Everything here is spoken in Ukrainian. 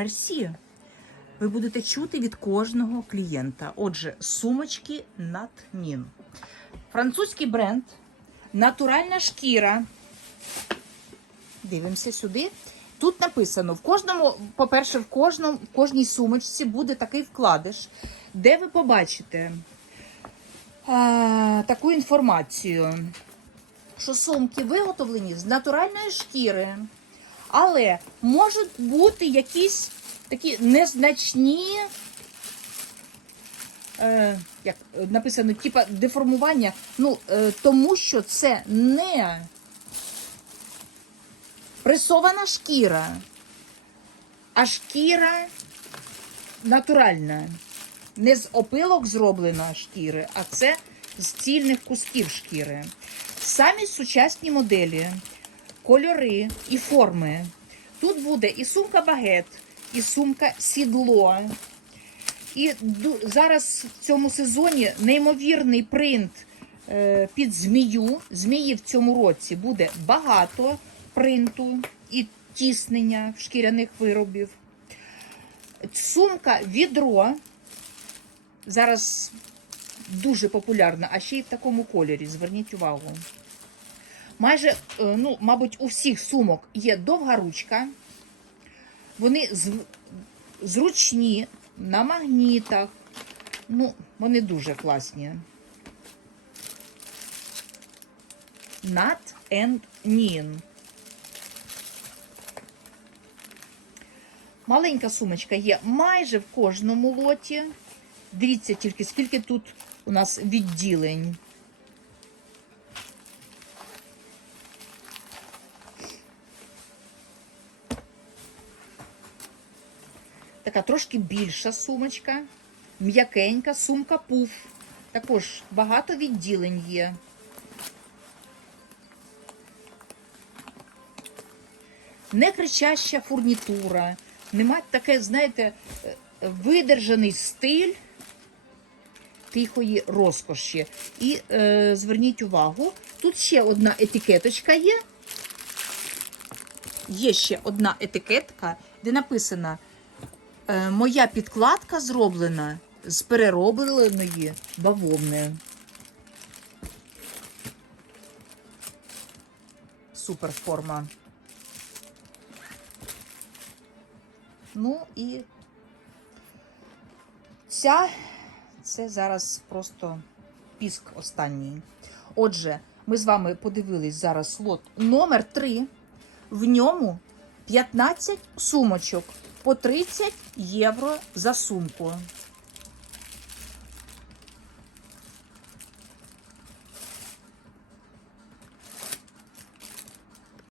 Мерсі. Ви будете чути від кожного клієнта. Отже, сумочки Натнін. Французький бренд, натуральна шкіра. Дивимося сюди. Тут написано: в кожному, по-перше, в кожному, в кожній сумочці буде такий вкладиш, де ви побачите а, таку інформацію, що сумки виготовлені з натуральної шкіри, але можуть бути якісь такі незначні, е, як написано, типа деформування, ну, е, тому що це не пресована шкіра, а шкіра натуральна. Не з опилок зроблена шкіри, а це з цільних кусків шкіри. Самі сучасні моделі, кольори і форми. Тут буде і сумка багет, і сумка сідло. І зараз в цьому сезоні неймовірний принт е, під змію. Змії в цьому році буде багато принту і тіснення шкіряних виробів. Сумка відро зараз дуже популярна, а ще й в такому кольорі. Зверніть увагу. Майже, е, ну, мабуть, у всіх сумок є довга ручка. Вони зручні на магнітах. Ну, вони дуже класні. Nat and Nin. Маленька сумочка є майже в кожному лоті. Дивіться тільки, скільки тут у нас відділень. Така трошки більша сумочка, м'якенька сумка пуф. Також багато відділень є. Не кричаща фурнітура, нема таке, знаєте, видержаний стиль тихої розкоші. І е, зверніть увагу, тут ще одна етикеточка є. Є ще одна етикетка, де написано Моя підкладка зроблена з переробленої бавовни. Супер форма. Ну і ця це зараз просто піск останній. Отже, ми з вами подивились зараз лот номер 3. В ньому 15 сумочок по 30 євро за сумку.